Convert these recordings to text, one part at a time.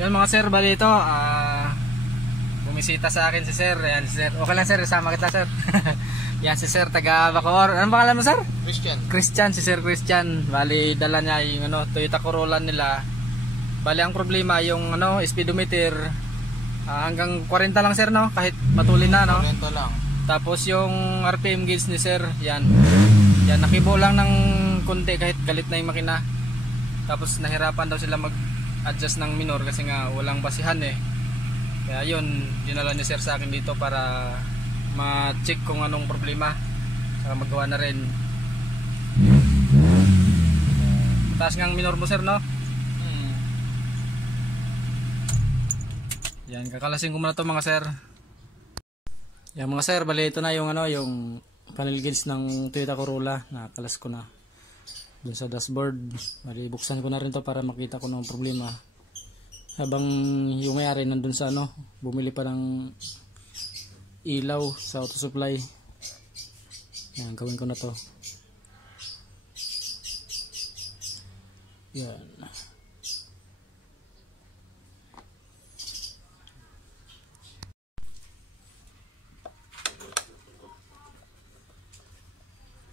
Yan mga sir, bali ito bumisita sa akin si sir. Yan si sir. Okay lang sir, sama kita sir. Yan si sir, taga Bacoor. Anong pangalan mo sir? Christian. Christian, si sir Christian. Bali dala niya yung Toyota Corolla nila. Bali ang problema yung speedometer hanggang 40 lang sir, no? Kahit matulin na, no? 40 lang. Tapos yung RPM gauge ni sir, yan nakibo lang ng konti kahit galit na yung makina. Tapos nahirapan daw sila mag-adjust ng minor kasi nga walang basihan eh. Kaya yun, dinala ni sir sa akin dito para ma-check kung anong problema, saka magawa na rin. Mataas nga ang minor mo sir, no? Yan, kakalasin ko muna to mga sir. Yan mga sir, bali ito na yung yung panel gauge ng Toyota Corolla. Nakalas ko na dun sa dashboard. Bali buksan ko na rin to para makita ko ng problema. Habang yung may-ari nandun sa bumili pa ng ilaw sa auto supply. Yan, gawin ko na to. Yan.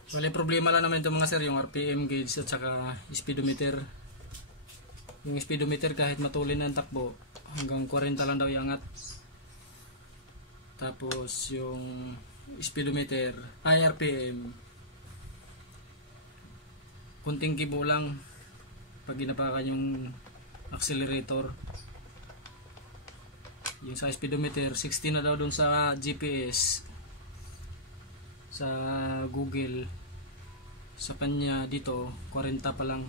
Wala problema lang naman ito mga sir, yung RPM gauge at saka speedometer. Yung speedometer kahit matulin ang takbo, hanggang 40 lang daw iangat. Tapos yung speedometer, RPM, kunting kibo lang pag ginapakan yung accelerator. Yung sa speedometer, 60 na daw dun sa GPS. Sa Google, sa kanya dito 40 pa lang.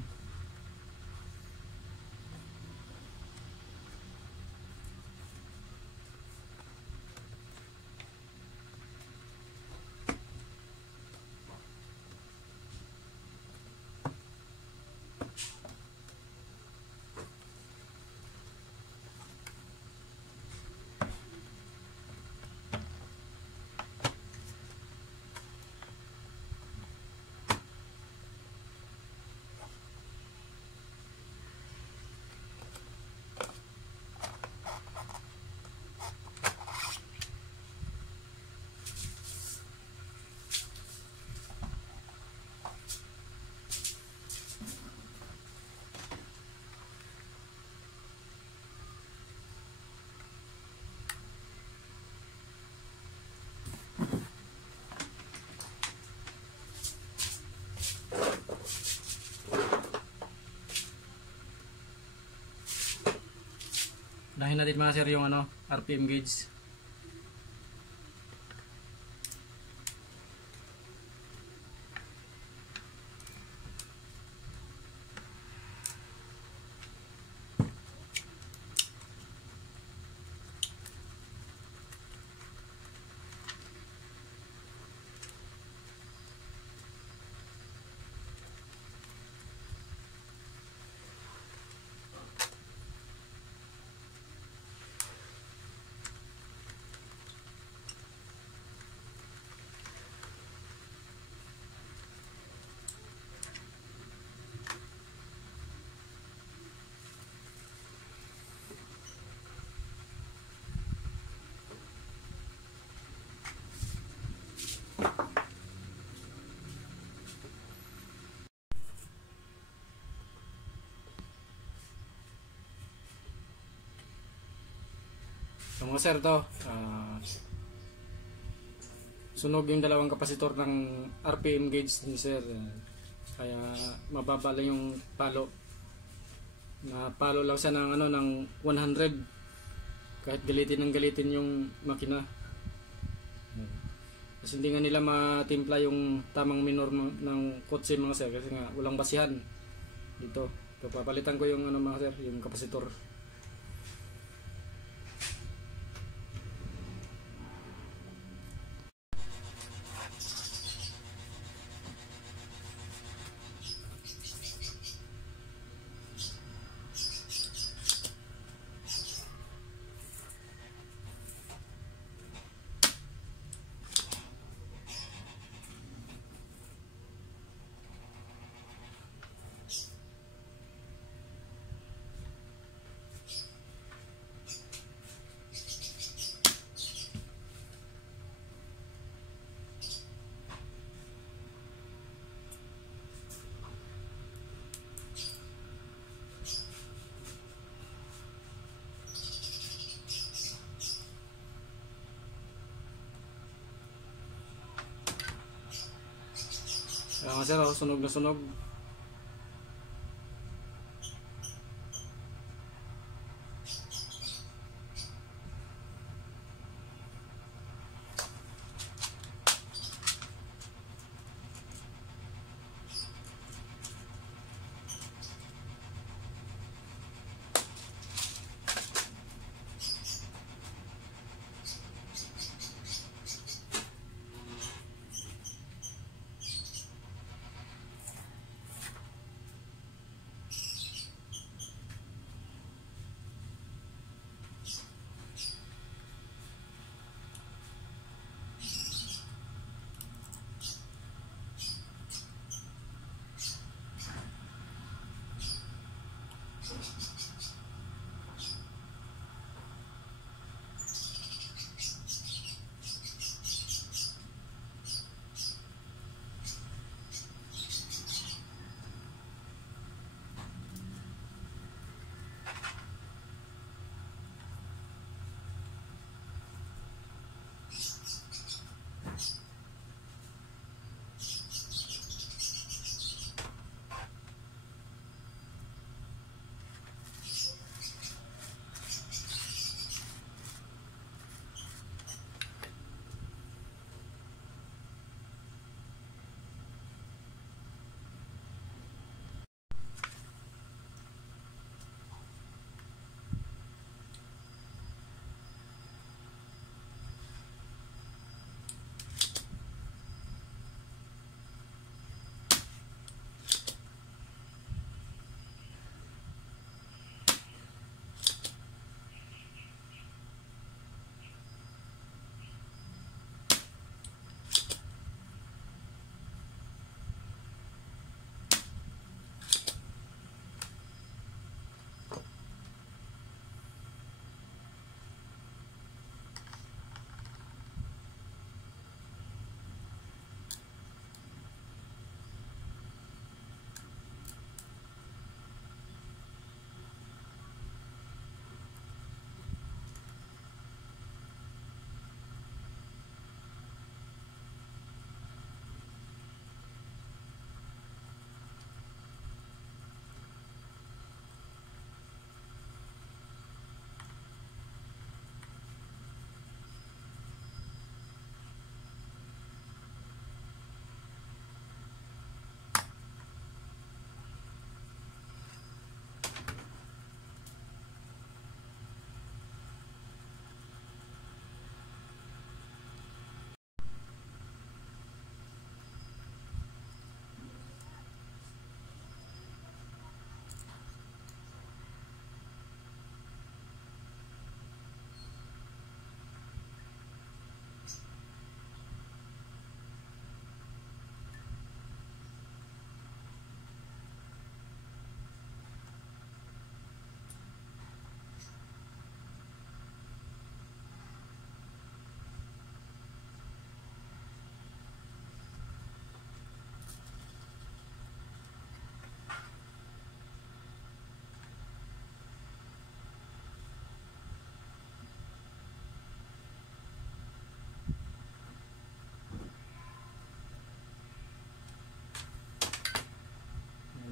Dahil natin mga sir yung RPM gauge. So mga sir, to sunog yung dalawang kapasitor ng RPM gauge ni sir, kaya mababa lang yung palo. Napalo lang siya ng ng 100 kahit galitin ng galitin yung makina. Kasi hindi nga nila matimpla yung tamang minor ng kotse mga sir kasi nga walang basihan dito. So, papalitan ko yung mga sir, yung kapasitor. Mga sir, oh, sunog na sunog.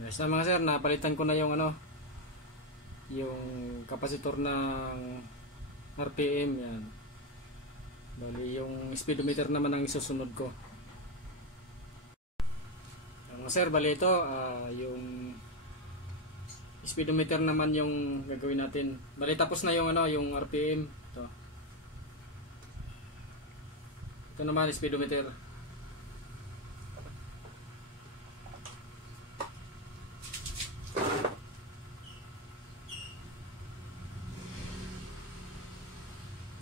Yes, na mga sir, napalitan ko na yung ano, yung kapasitor ng RPM yan. Bali yung speedometer naman ang isusunod ko. Mga sir, bali ito yung speedometer naman yung gagawin natin. Bali tapos na yung ano, yung RPM. Ito naman speedometer.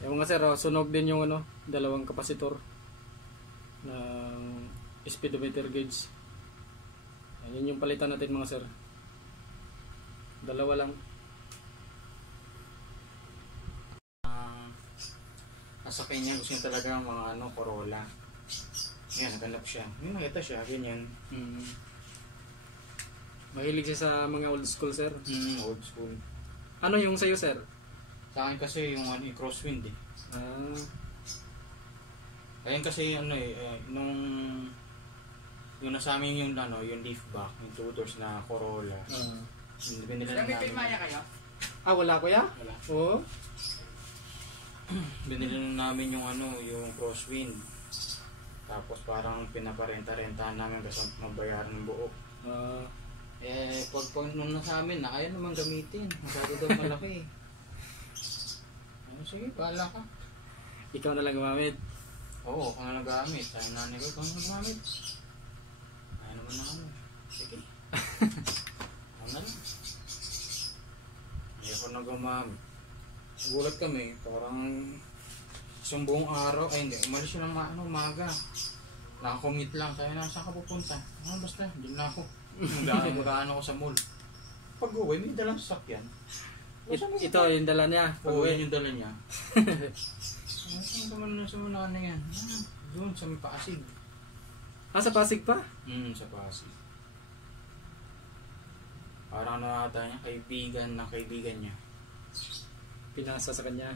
Yung mga sir, sunog din yung ano, dalawang kapasitor ng speedometer gauge. Ayun yung palitan natin mga sir. Dalawa lang. Nasa kanya gusto niya talaga ang mga ano, Corolla. Yan, naganap siya. Yung nakita siya, ganyan. Mahilig siya sa mga old school sir. Old school. Ano yung sa'yo sir? Sa akin kasi yung ano, crosswind eh. Ayun kasi ano nung yung nasa amin yung ano, yung leaf back, yung 2 doors na Corolla. Binili na May namin. pilmaya kayo? Wala kuya? Wala. Oo. Binili na namin yung ano, yung crosswind. Tapos parang pinaparenta-rentahan namin kasi mabayaran ng buo. Pag nung nasa amin na, ayaw naman gamitin. Masyado daw malaki. Sige, bahala ka. Ikaw na lang gumamit. Oo, kung na nagamit. Tayo nanay ko, kung nagamit. Ayaw naman na kami. Sige. Ako na lang. Ayaw ko na gumamit. Gulat kami, parang isang buong araw, ay hindi, umalis siya ng umaga. Nakakommute lang, kaya na saan ka pupunta? Basta, din na ako. Mag-ano ko sa mall. Pag uwi, may dalang sasakyan. Ito yung dala niya. Oo, yun yung dala niya. Saan ka man sa mga na yan? Doon, sa may Pasig. Sa Pasig pa? Sa Pasig. Parang nakata niya, kaibigan niya. Pinasa sa kanya.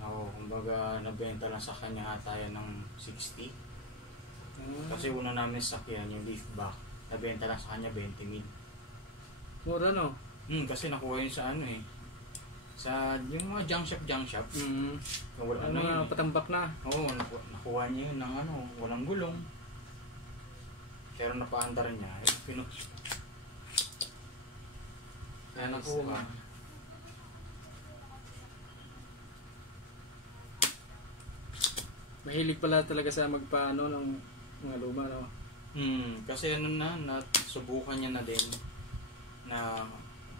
Oo, kumbaga nabenta lang sa kanya ata yan ng 60. Kasi una namin sakyan, yung leaf back, nabenta lang sa kanya 20,000. Mura no? Kasi nakuha yun sa ano eh. Sa yung mga junk shop. Wala Ano yun. patambak na. Oo, nakuha niya yun ng ano, walang gulong. Pero napaandar niya, kaya nakuha. Mahilig pala talaga sa magpaano ng mga luma, no? Kasi ano subukan niya na din na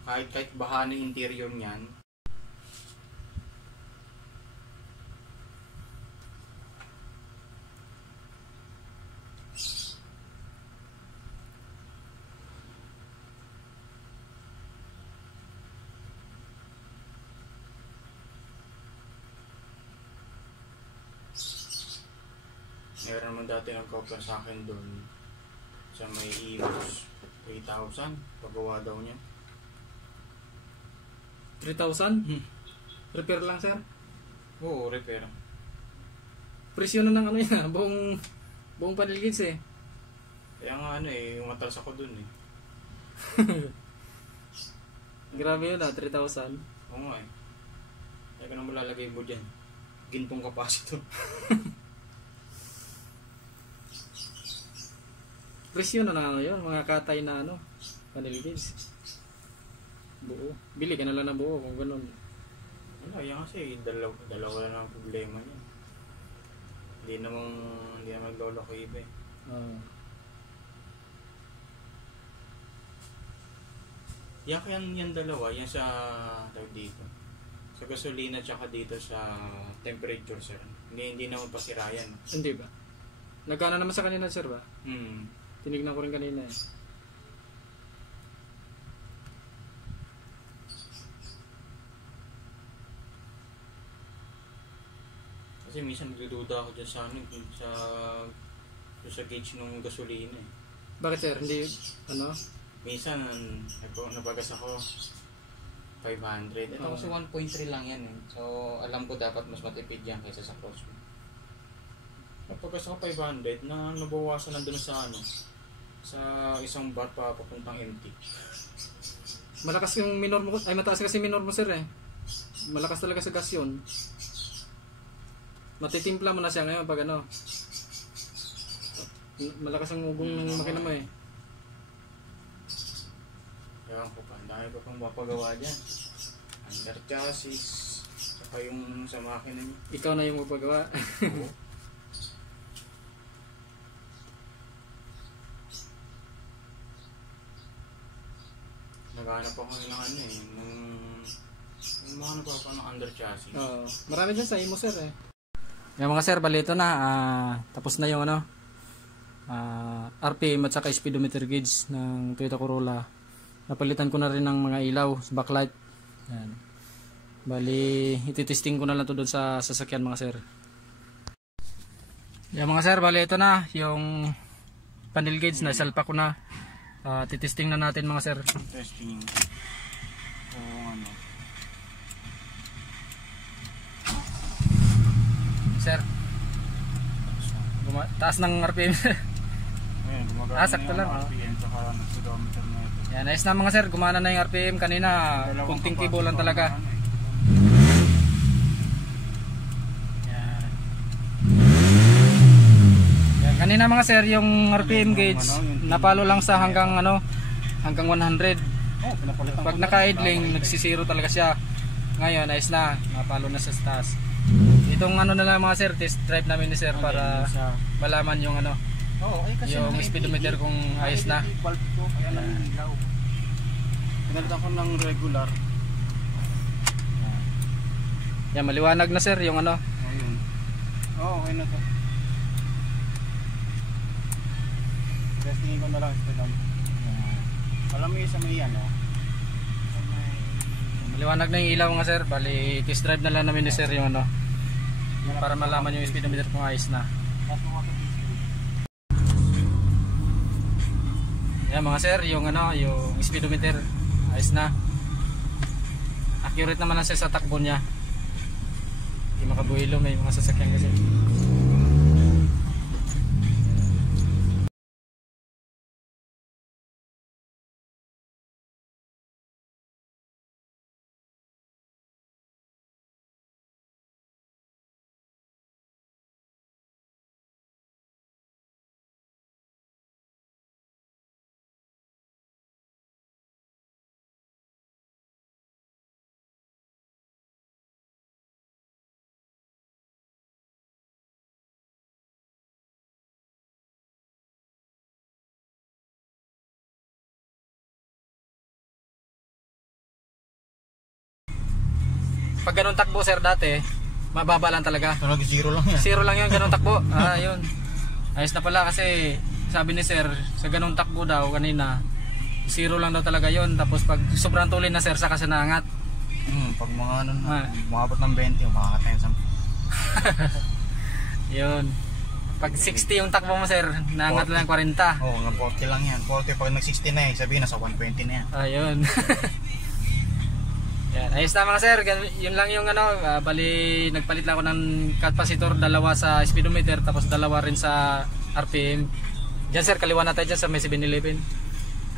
kahit baha ng interior niyan. Meron naman dati nagkopla sa akin doon sa may Eros, 3,000 paggawa daw niya. 3,000? Repair lang, sir? Oo, repair. Presyo na ng ano yan, buong panilgids eh. Kaya nga ano eh, umatras ako doon eh. Grabe yun 3,000. Oo nga eh. Kaya ka na malalagay mo dyan. Gintong kapasito. Presyo na ano yun, mga katay na ano, panilgids. Buo. Bili ka na lang ng buo kung ganun. Wala, yan kasi dalawa lang ang problema niya. Hindi naman lolo ko iba eh. Yan dalawa, yan sa dito. Sa gasolina tsaka dito sa temperature, sir. Hindi naman pasira yan. Hindi ba? Nagkana naman sa kanina, sir ba? Tinignan ko rin kanina eh. Kasi minsan nagdududa ako dyan sa sa gauge ng gasolina eh. Bakit, sir? Hindi, ano? Minsan, nabagas ako 500. Ito kasi 1.3 lang yan eh. So, alam ko dapat mas matipid yan kaysa sa crosswind. Nabagas ako 500 na nabawasan na dun sa sa isang bar papuntang empty. Malakas yung minor mo, ay mataas kasi minor mo, sir eh. Malakas talaga sa gas yun. Matitimpla mo na siya ngayon pag ano. Malakas ang ugong ng makina mo eh. Ewan ko pa, dahil ko pang mapagawa dyan. Under chassis, saka yung sa makina niya. Ikaw na yung magpagawa. Oo. Naghanap ako ng ano eh, ng mga nagpapa ng under chassis. Marami dyan sa imo, sir eh. Yung mga sir, bali ito na. Tapos na yung ano, RPM at saka speedometer gauge ng Toyota Corolla. Napalitan ko na rin ng mga ilaw sa backlight. Yan. Bali, ititesting ko na lang to doon sa sasakyan, mga sir. Yung mga sir, bali ito na. Yung panel gauge na salpa ko na. Titesting na natin, mga sir. Testing. Ano. Sir. Taas ng RPM. Ayan, gumagana sakto na lang, yung RPM saka speedometer na ito. Yan, ayos na mga sir, gumana na yung RPM kanina, kunting kibo lang talaga. Yan. Yan, kanina mga sir, yung RPM gauge napalo lang sa hanggang hanggang 100. Pag naka-idling, nagsisiro talaga siya. Ngayon, ayos na, napalo na sa taas. Itong na lang mga sir, test drive namin ni sir para malaman yung yung speedometer kung ayos na. Pinalitan ko ng regular. Yan, maliwanag na sir yung Ayun. Okay na to. Testingin ko na lang speedometer. Alam mo yung sa may maliwanag na yung ilaw mga sir. Bali, test drive na lang namin ni sir yung yung para malaman yung speedometer kung ayos na. Yan mga sir, yung yung speedometer ayos na. Accurate naman na siya sa takbo niya. Hindi makabuhilo, may mga sasakyan kasi. Pag ganun takbo sir dati, mababa lang talaga. So nag-zero lang yan. Zero lang yun, ganun takbo. Yun. Ayos na pala kasi sabi ni sir, sa ganun takbo daw kanina, zero lang daw talaga yun. Tapos pag sobrang tuloy na sir, saka siya naangat. Pag mga umabot ng 20, makakatayin sa yun. Pag 60 yung takbo mo sir, naangat lang 40. Oo, 40 lang yan. 40 pag nag-60 na yan, sabihin nasa 120 na yan. Ayun. Yan, ayos na mga sir, yun lang yung bali nagpalit lang ako ng capacitor, dalawa sa speedometer tapos dalawa rin sa RPM. Diyan sir, kaliwa na tayo dyan sa may 7-Eleven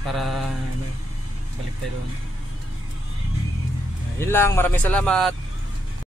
para balik tayo doon. Yun lang, maraming salamat.